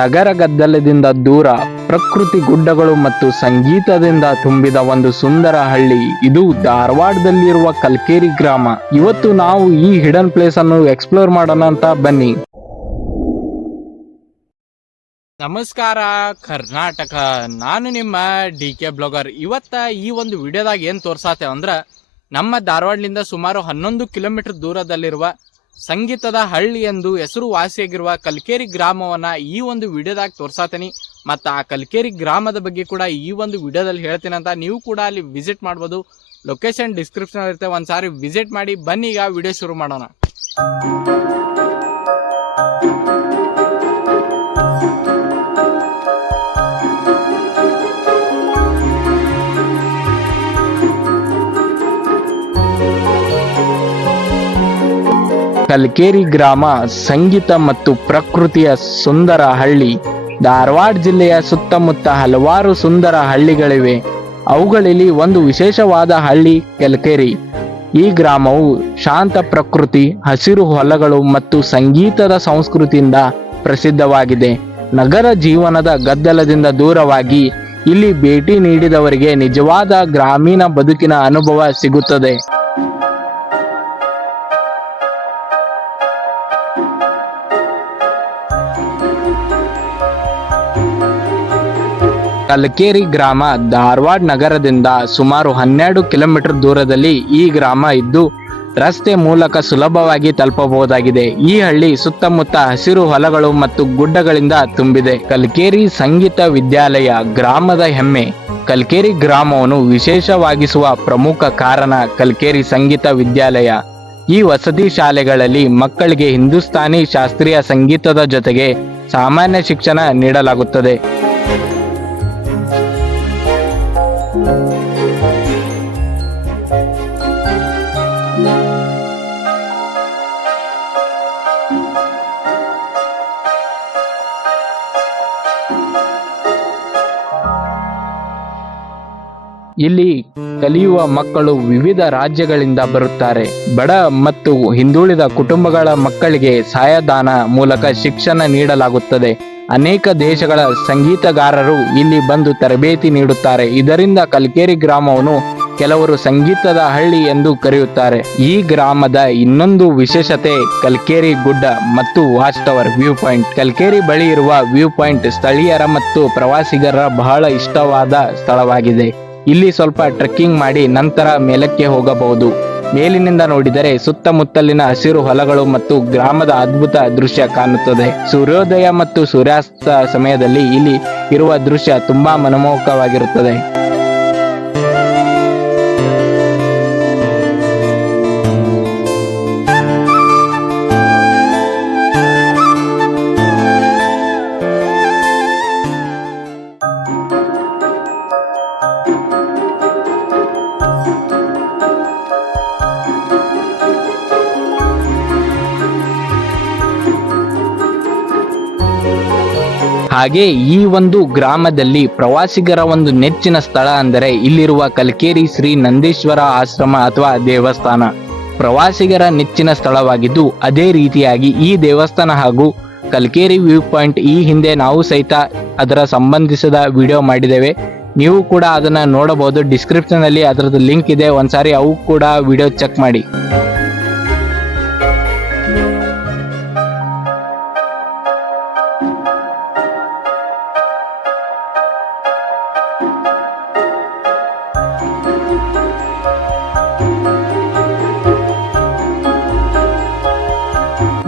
ನಗರ ಗದ್ದಲದಿಂದ ದೂರ, ಪ್ರಕೃತಿ ಗುಡ್ಡಗಳು ಮತ್ತು ಸಂಗೀತದಿಂದ ತುಂಬಿದ ಒಂದು ಸುಂದರ ಹಳ್ಳಿ. ಇದು ಧಾರವಾಡದಲ್ಲಿರುವ ಕಲ್ಕೇರಿ ಗ್ರಾಮ. ಇವತ್ತು ನಾವು ಈ ಹಿಡನ್ ಪ್ಲೇಸ್ ಅನ್ನು ಎಕ್ಸ್ಪ್ಲೋರ್ ಮಾಡೋಣ ಅಂತ ಬನ್ನಿ. ನಮಸ್ಕಾರ ಕರ್ನಾಟಕ, ನಾನು ನಿಮ್ಮ DK ಬ್ಲಾಗರ್. ಇವತ್ತ ಈ ಒಂದು ವಿಡಿಯೋದಾಗ ಏನು ತೋರ್ಸಾತೇವೆ ಅಂದ್ರೆ, ನಮ್ಮ ಧಾರವಾಡದಿಂದ ಸುಮಾರು 11 ಕಿಲೋಮೀಟರ್ ದೂರದಲ್ಲಿರುವ ಸಂಗೀತದ ಹಳ್ಳಿ ಎಂದು ಹೆಸರುವಾಸಿಯಾಗಿರುವ ಕಲ್ಕೇರಿ ಗ್ರಾಮವನ್ನ ಈ ಒಂದು ವಿಡಿಯೋದಾಗ ತೋರ್ಸಾತೀನಿ. ಮತ್ತು ಆ ಕಲ್ಕೇರಿ ಗ್ರಾಮದ ಬಗ್ಗೆ ಕೂಡ ಈ ಒಂದು ವಿಡಿಯೋದಲ್ಲಿ ಹೇಳ್ತೀನಿ ಅಂತ. ನೀವು ಕೂಡ ಅಲ್ಲಿ ವಿಸಿಟ್ ಮಾಡ್ಬೋದು. ಲೊಕೇಶನ್ ಡಿಸ್ಕ್ರಿಪ್ಷನ್ ಇರುತ್ತೆ, ಒಂದ್ಸಾರಿ ವಿಸಿಟ್ ಮಾಡಿ. ಬನ್ನಿ ಈಗ ವಿಡಿಯೋ ಶುರು ಮಾಡೋಣ. ಕಲ್ಕೇರಿ ಗ್ರಾಮ ಸಂಗೀತ ಮತ್ತು ಪ್ರಕೃತಿಯ ಸುಂದರ ಹಳ್ಳಿ. ಧಾರವಾಡ ಜಿಲ್ಲೆಯ ಸುತ್ತಮುತ್ತ ಹಲವಾರು ಸುಂದರ ಹಳ್ಳಿಗಳಿವೆ. ಅವುಗಳಲ್ಲಿ ಒಂದು ವಿಶೇಷವಾದ ಹಳ್ಳಿ ಕಲ್ಕೇರಿ. ಈ ಗ್ರಾಮವು ಶಾಂತ ಪ್ರಕೃತಿ, ಹಸಿರು ಹೊಲಗಳು ಮತ್ತು ಸಂಗೀತದ ಸಂಸ್ಕೃತಿಯಿಂದ ಪ್ರಸಿದ್ಧವಾಗಿದೆ. ನಗರ ಜೀವನದ ಗದ್ದಲದಿಂದ ದೂರವಾಗಿ ಇಲ್ಲಿ ಭೇಟಿ ನೀಡಿದವರಿಗೆ ನಿಜವಾದ ಗ್ರಾಮೀಣ ಬದುಕಿನ ಅನುಭವ ಸಿಗುತ್ತದೆ. ಕಲ್ಕೇರಿ ಗ್ರಾಮ ಧಾರವಾಡ ನಗರದಿಂದ ಸುಮಾರು 12 ಕಿಲೋಮೀಟರ್ ದೂರದಲ್ಲಿ ಈ ಗ್ರಾಮ ಇದ್ದು, ರಸ್ತೆ ಮೂಲಕ ಸುಲಭವಾಗಿ ತಲುಪಬಹುದಾಗಿದೆ. ಈ ಹಳ್ಳಿ ಸುತ್ತಮುತ್ತ ಹಸಿರು ಹೊಲಗಳು ಮತ್ತು ಗುಡ್ಡಗಳಿಂದ ತುಂಬಿದೆ. ಕಲ್ಕೇರಿ ಸಂಗೀತ ವಿದ್ಯಾಲಯ ಗ್ರಾಮದ ಹೆಮ್ಮೆ. ಕಲ್ಕೇರಿ ಗ್ರಾಮವನ್ನು ವಿಶೇಷವಾಗಿಸುವ ಪ್ರಮುಖ ಕಾರಣ ಕಲ್ಕೇರಿ ಸಂಗೀತ ವಿದ್ಯಾಲಯ. ಈ ವಸತಿ ಶಾಲೆಗಳಲ್ಲಿ ಮಕ್ಕಳಿಗೆ ಹಿಂದೂಸ್ತಾನಿ ಶಾಸ್ತ್ರೀಯ ಸಂಗೀತದ ಜೊತೆಗೆ ಸಾಮಾನ್ಯ ಶಿಕ್ಷಣ ನೀಡಲಾಗುತ್ತದೆ. ಇಲ್ಲಿ ಕಲಿಯುವ ಮಕ್ಕಳು ವಿವಿಧ ರಾಜ್ಯಗಳಿಂದ ಬರುತ್ತಾರೆ. ಬಡ ಮತ್ತು ಹಿಂದುಳಿದ ಕುಟುಂಬಗಳ ಮಕ್ಕಳಿಗೆ ಸಹಾಯಧನ ಮೂಲಕ ಶಿಕ್ಷಣ ನೀಡಲಾಗುತ್ತದೆ. ಅನೇಕ ದೇಶಗಳ ಸಂಗೀತಗಾರರು ಇಲ್ಲಿ ಬಂದು ತರಬೇತಿ ನೀಡುತ್ತಾರೆ. ಇದರಿಂದ ಕಲ್ಕೇರಿ ಗ್ರಾಮವನ್ನು ಕೆಲವರು ಸಂಗೀತದ ಹಳ್ಳಿ ಎಂದು ಕರೆಯುತ್ತಾರೆ. ಈ ಗ್ರಾಮದ ಇನ್ನೊಂದು ವಿಶೇಷತೆ ಕಲ್ಕೇರಿ ಗುಡ್ಡ ಮತ್ತು watch tower view point. Kalkeri ಬಳಿ ಇರುವ ವ್ಯೂ ಪಾಯಿಂಟ್ ಸ್ಥಳೀಯರ ಮತ್ತು ಪ್ರವಾಸಿಗರ ಬಹಳ ಇಷ್ಟವಾದ ಸ್ಥಳವಾಗಿದೆ. ಇಲ್ಲಿ ಸ್ವಲ್ಪ ಟ್ರೆಕ್ಕಿಂಗ್ ಮಾಡಿ ನಂತರ ಮೇಲಕ್ಕೆ ಹೋಗಬಹುದು. ಮೇಲಿನಿಂದ ನೋಡಿದರೆ ಸುತ್ತಮುತ್ತಲಿನ ಹಸಿರು ಹೊಲಗಳು ಮತ್ತು ಗ್ರಾಮದ ಅದ್ಭುತ ದೃಶ್ಯ ಕಾಣುತ್ತದೆ. ಸೂರ್ಯೋದಯ ಮತ್ತು ಸೂರ್ಯಾಸ್ತ ಸಮಯದಲ್ಲಿ ಇಲ್ಲಿ ಇರುವ ದೃಶ್ಯ ತುಂಬಾ ಮನಮೋಹಕವಾಗಿರುತ್ತದೆ. ಹಾಗೆ ಈ ಒಂದು ಗ್ರಾಮದಲ್ಲಿ ಪ್ರವಾಸಿಗರ ಒಂದು ನೆಚ್ಚಿನ ಸ್ಥಳ ಅಂದರೆ ಇಲ್ಲಿರುವ ಕಲ್ಕೇರಿ ಶ್ರೀ ನಂದೀಶ್ವರ ಆಶ್ರಮ ಅಥವಾ ದೇವಸ್ಥಾನ ಪ್ರವಾಸಿಗರ ನೆಚ್ಚಿನ ಸ್ಥಳವಾಗಿದ್ದು, ಅದೇ ರೀತಿಯಾಗಿ ಈ ದೇವಸ್ಥಾನ ಹಾಗೂ ಕಲ್ಕೇರಿ ವ್ಯೂ ಪಾಯಿಂಟ್ ಈ ಹಿಂದೆ ನಾವು ಸಹಿತ ಅದರ ಸಂಬಂಧಿಸಿದ ವಿಡಿಯೋ ಮಾಡಿದ್ದೇವೆ. ನೀವು ಕೂಡ ಅದನ್ನ ನೋಡಬಹುದು. ಡಿಸ್ಕ್ರಿಪ್ಷನ್ ಅಲ್ಲಿ ಅದರದ್ದು ಲಿಂಕ್ ಇದೆ, ಒಂದ್ಸಾರಿ ಅವು ಕೂಡ ವಿಡಿಯೋ ಚೆಕ್ ಮಾಡಿ.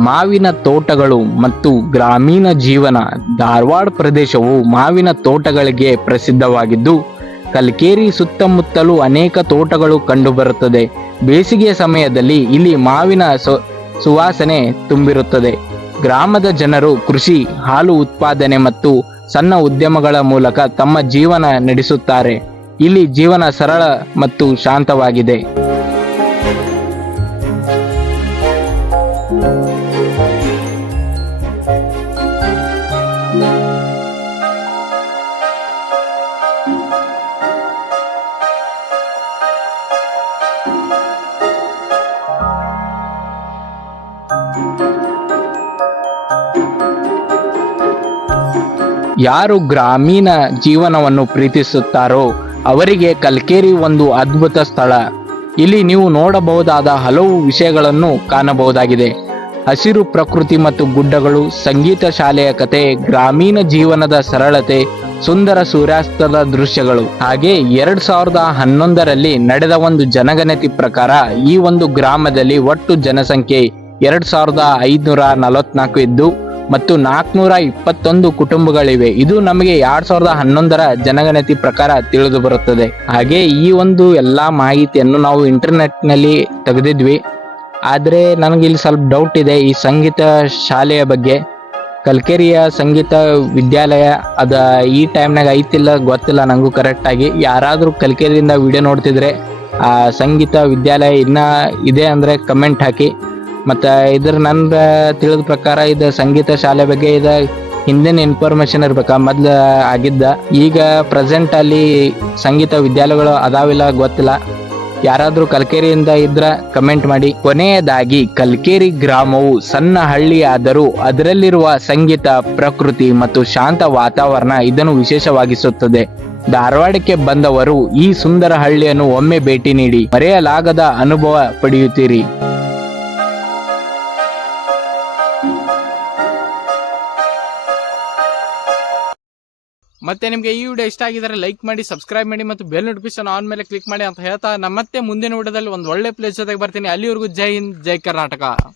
ಮಾವಿನ ತೋಟಗಳು ಮತ್ತು ಗ್ರಾಮೀಣ ಜೀವನ. ಧಾರವಾಡ ಪ್ರದೇಶವು ಮಾವಿನ ತೋಟಗಳಿಗೆ ಪ್ರಸಿದ್ಧವಾಗಿದ್ದು, ಕಲ್ಕೇರಿ ಸುತ್ತಮುತ್ತಲೂ ಅನೇಕ ತೋಟಗಳು ಕಂಡುಬರುತ್ತದೆ. ಬೇಸಿಗೆಯ ಸಮಯದಲ್ಲಿ ಇಲ್ಲಿ ಮಾವಿನ ಸುವಾಸನೆ ತುಂಬಿರುತ್ತದೆ. ಗ್ರಾಮದ ಜನರು ಕೃಷಿ, ಹಾಲು ಉತ್ಪಾದನೆ ಮತ್ತು ಸಣ್ಣ ಉದ್ಯಮಗಳ ಮೂಲಕ ತಮ್ಮ ಜೀವನ ನಡೆಸುತ್ತಾರೆ. ಇಲ್ಲಿ ಜೀವನ ಸರಳ ಮತ್ತು ಶಾಂತವಾಗಿದೆ. ಯಾರು ಗ್ರಾಮೀಣ ಜೀವನವನ್ನು ಪ್ರೀತಿಸುತ್ತಾರೋ ಅವರಿಗೆ ಕಲ್ಕೇರಿ ಒಂದು ಅದ್ಭುತ ಸ್ಥಳ. ಇಲ್ಲಿ ನೀವು ನೋಡಬಹುದಾದ ಹಲವು ವಿಷಯಗಳನ್ನು ಕಾಣಬಹುದಾಗಿದೆ. ಹಸಿರು ಪ್ರಕೃತಿ ಮತ್ತು ಗುಡ್ಡಗಳು, ಸಂಗೀತ ಶಾಲೆಯ ಕತೆ, ಗ್ರಾಮೀಣ ಜೀವನದ ಸರಳತೆ, ಸುಂದರ ಸೂರ್ಯಾಸ್ತದ ದೃಶ್ಯಗಳು. ಹಾಗೆ 2011ರಲ್ಲಿ ನಡೆದ ಒಂದು ಜನಗಣತಿ ಪ್ರಕಾರ ಈ ಒಂದು ಗ್ರಾಮದಲ್ಲಿ ಒಟ್ಟು ಜನಸಂಖ್ಯೆ 2544 ಇದ್ದು ಮತ್ತು 421 ಕುಟುಂಬಗಳಿವೆ. ಇದು ನಮಗೆ 2011ರ ಜನಗಣತಿ ಪ್ರಕಾರ ತಿಳಿದು ಬರುತ್ತದೆ. ಹಾಗೆ ಈ ಒಂದು ಎಲ್ಲಾ ಮಾಹಿತಿಯನ್ನು ನಾವು ಇಂಟರ್ನೆಟ್ನಲ್ಲಿ ತೆಗೆದಿದ್ವಿ. ಆದರೆ ನನಗೆ ಇಲ್ಲಿ ಸ್ವಲ್ಪ ಡೌಟ್ ಇದೆ ಈ ಸಂಗೀತ ಶಾಲೆಯ ಬಗ್ಗೆ. ಕಲ್ಕೇರಿಯ ಸಂಗೀತ ವಿದ್ಯಾಲಯ ಅದ ಈ ಟೈಮ್ನಾಗ ಐತಿಲ್ಲ ಗೊತ್ತಿಲ್ಲ ನನಗೂ ಕರೆಕ್ಟಾಗಿ. ಯಾರಾದರೂ ಕಲ್ಕೇರಿಯಿಂದ ವಿಡಿಯೋ ನೋಡ್ತಿದ್ರೆ ಆ ಸಂಗೀತ ವಿದ್ಯಾಲಯ ಇನ್ನ ಇದೆ ಅಂದರೆ ಕಮೆಂಟ್ ಹಾಕಿ. ಮತ್ತು ಇದ್ರ ನನ್ನ ತಿಳಿದ ಪ್ರಕಾರ ಇದು ಸಂಗೀತ ಶಾಲೆ ಬಗ್ಗೆ ಇದು ಹಿಂದಿನ ಇನ್ಫಾರ್ಮೇಶನ್ ಇರ್ಬೇಕಾ ಮೊದ್ಲು ಆಗಿದ್ದ. ಈಗ ಪ್ರೆಸೆಂಟ್ ಅಲ್ಲಿ ಸಂಗೀತ ವಿದ್ಯಾಲಯಗಳು ಅದಾವಿಲ್ಲ ಗೊತ್ತಿಲ್ಲ. ಯಾರಾದರೂ ಕಲ್ಕೇರಿಯಿಂದ ಇದ್ರ ಕಮೆಂಟ್ ಮಾಡಿ. ಕೊನೆಯದಾಗಿ ಕಲ್ಕೇರಿ ಗ್ರಾಮವು ಸಣ್ಣ ಹಳ್ಳಿ ಆದರೂ ಅದರಲ್ಲಿರುವ ಸಂಗೀತ, ಪ್ರಕೃತಿ ಮತ್ತು ಶಾಂತ ವಾತಾವರಣ ಇದನ್ನು ವಿಶೇಷವಾಗಿಸುತ್ತದೆ. ಧಾರವಾಡಕ್ಕೆ ಬಂದವರು ಈ ಸುಂದರ ಹಳ್ಳಿಯನ್ನು ಒಮ್ಮೆ ಭೇಟಿ ನೀಡಿ ಮರೆಯಲಾಗದ ಅನುಭವ ಪಡೆಯುತ್ತೀರಿ. ಮತ್ತೆ ನಿಮಗೆ ಈ ವಿಡಿಯೋ ಇಷ್ಟ ಆಗಿದ್ರೆ ಲೈಕ್ ಮಾಡಿ, ಸಬ್ಸ್ಕ್ರೈಬ್ ಮಾಡಿ ಮತ್ತು ಬೆಲ್ ನೋಟಿಫಿಕೇಶನ್ ಆನ್ ಮೇಲೆ ಕ್ಲಿಕ್ ಮಾಡಿ ಅಂತ ಹೇಳ್ತಾ ಮತ್ತೆ ಮುಂದಿನ ವಿಡಿಯೋದಲ್ಲಿ ಒಂದು ಒಳ್ಳೆ ಪ್ಲೇಸ್ ಜೊತೆಗೆ ಬರ್ತೀನಿ. ಅಲ್ಲಿವರೆಗೂ ಜೈ ಹಿಂದ್, ಜೈ ಕರ್ನಾಟಕ.